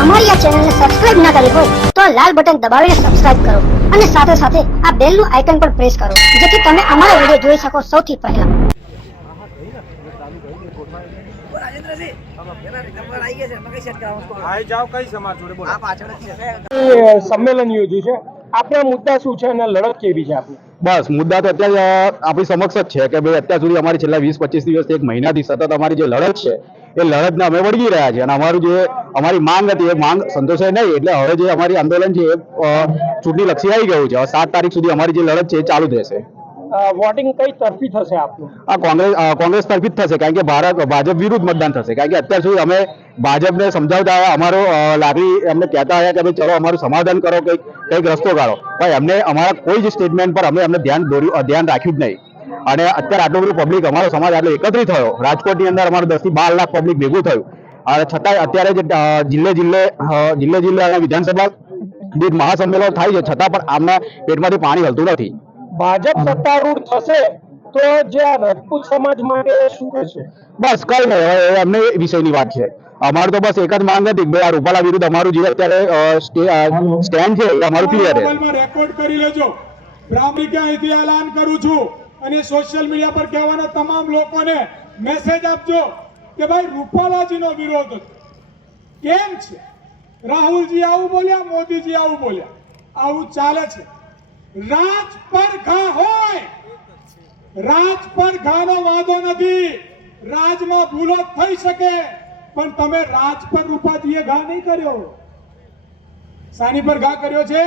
અમારી આ ચેનલને સબસ્ક્રાઇબ ના કરી હોય તો આ લાલ બટન દબાવીને સબસ્ક્રાઇબ કરો અને સાથે સાથે આ બેલનું આઇકન પણ પ્રેસ કરો જેથી તમે અમારા વીડિયો જોઈ શકો સૌથી પહેલા. સંમેલન યોજ્યું છે. આપણા મુદ્દા શું છે અને લડત કેવી છે આપણી? બસ મુદ્દા તો અત્યારે આપણી સમક્ષ જ છે કે ભાઈ અત્યાર સુધી અમારી છેલ્લા વીસ પચીસ દિવસથી એક મહિનાથી સતત અમારી જે લડત છે એ લડતને અમે વળગી રહ્યા છીએ. અને અમારું જે અમારી માંગ હતી એ માંગ સંતોષાય નહીં. એટલે હવે જે અમારી આંદોલન છે એ ચૂંટણી લક્ષી આવી ગયું છે. હવે સાત તારીખ સુધી અમારી જે લડત છે એ ચાલુ રહેશે. વોટિંગ કઈ તરફી થશે આપનું? આ કોંગ્રેસ કોંગ્રેસ તરફી જ થશે કારણ કે ભારત ભાજપ વિરુદ્ધ મતદાન થશે. કારણ કે અત્યાર સુધી અમે ભાજપને સમજાવતા આવ્યા અમારો લાગણી એમને કહેતા આવ્યા કે ભાઈ ચલો અમારું સમાધાન કરો કંઈક કંઈક રસ્તો કાઢો. પણ એમને અમારા કોઈ જ સ્ટેટમેન્ટ પર અમે એમને ધ્યાન દોર્યું ધ્યાન રાખ્યું જ નહીં. અને અત્યારે આટલું બધું પબ્લિક અમારો સમાજ આટલો એકત્રિત થયો. રાજકોટની અંદર અમારું દસથી બાર લાખ પબ્લિક ભેગું થયું. અને છતાંય અત્યારે જે જિલ્લે જિલ્લે જિલ્લે જિલ્લે અને વિધાનસભા દીઠ મહાસંમેલન થાય છે છતાં પણ આમના પેટમાંથી પાણી હલતું નથી. ભાજપ સત્તારૂઢ થશે તો જે આ રાજપૂત સમાજ માટે શું છે બસ કઈ નહીં એમને વિષયની વાત છે. અમારું તો બસ એક જ માંગ હતી કે ભાઈ આ રૂપાલા વિરુદ્ધ અમારું જે અત્યારે સ્ટેન્ડ છે અમારું ક્લિયર છે. રેકોર્ડ કરી લેજો. પ્રામાણિક અહીંથી એલાન કરું છું? અને સોશિયલ મીડિયા પર કહેવાના તમામ લોકોને મેસેજ આપજો કે ભાઈ રૂપાલાજીનો વિરોધ. કેમ છે? રાહુલજી આવું બોલ્યા, મોદીજી આવું બોલ્યા. આવું ચાલે છે. રાજ પર ઘા હોય. રાજ પર ઘાનો વાંધો નથી. રાજમાં ભૂલો થઈ શકે. પણ તમે રાજ પર રૂપાજીએ ઘા નહીં કર્યો. સાની પર ઘા કર્યો છે?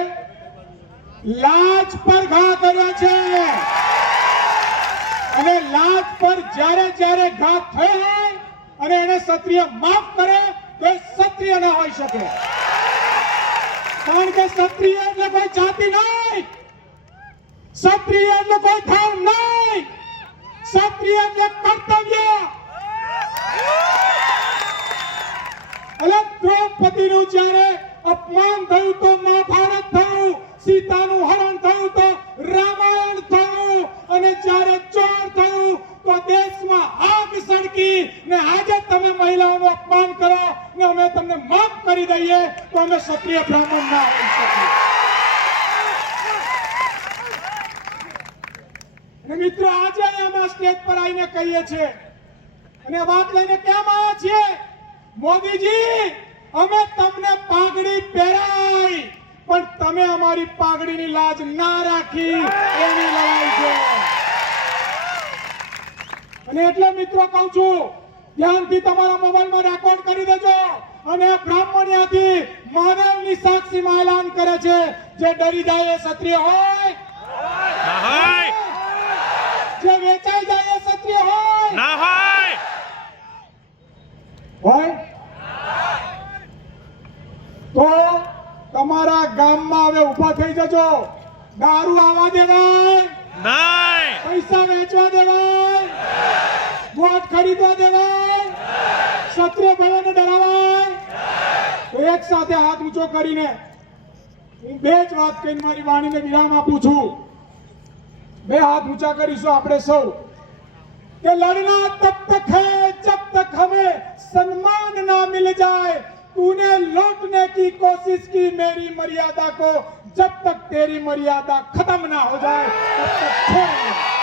લાજ પર ઘા કર્યો છે અને લાજ પર જ્યારે જ્યારે ઘાત થયો હોય અને એને ક્ષત્રિય માફ કરે, તો એ ક્ષત્રિય ન હોઈ શકે. કારણ કે ક્ષત્રિય એટલે કોઈ જાતિ નહીં. ક્ષત્રિય એટલે કોઈ ધર્મ નહીં. ક્ષત્રિય એટલે કર્તવ્ય. એટલે દ્રૌપદીનું જ્યારે અપમાન થયું તો મહાભારત થયું, સીતાનું હરણ થયું તો રામાયણ થયું અને જ્યારે ચોર થયું તો દેશમાં આગ સળગી ને આજે તમે મહિલાઓનું અપમાન કરો ને અમે તમને માફ કરી દઈએ તો અમે ક્ષત્રિય બ્રાહ્મણ ના હોઈ શકીએ. મિત્રો, આજે અમે સ્ટેજ પર આવીને કહીએ છીએ. અને વાત લઈને કેમ આવ્યા છીએ? મોદીજી, અમે તમને પાઘડી પહેરાઈ, પણ તમે અમારી પાઘડીની લાજ ના રાખી. એવી લડાઈ છે. અને એટલે મિત્રો કહું છું ધ્યાનથી તમારા મોબાઈલમાં રેકોર્ડ કરી દેજો અને બ્રાહ્મણ યાથી માનવની સાક્ષીમાં એલાન કરે છે. જે ડરી જાય એ ક્ષત્રિય હોય. જે વેચાઈ જાય એ ક્ષત્રિય હોય. ના હોય. હોય? તો તમારા ગામમાં હવે ઊભા થઈ જજો. દારૂ આવવા દેવાય. નહીં. પૈસા વેચવા દેવાય. વોટ ખરીદવા દેવાય ક્ષત્રિય ભાઈઓને ડરાવાય તો એક સાથે હાથ ઊંચો કરીને હું બે જ વાત કહીને મારી વાણીને વિરામ આપું છું બે હાથ ઊંચા કરીશું આપણે સૌ कि लड़ना तब तक है जब तक हमें सम्मान ना मिल जाए तूने लौटने की कोशिश की मेरी मर्यादा को जब तक तेरी मर्यादा खत्म ना हो जाए तब तक छोड़ेंगे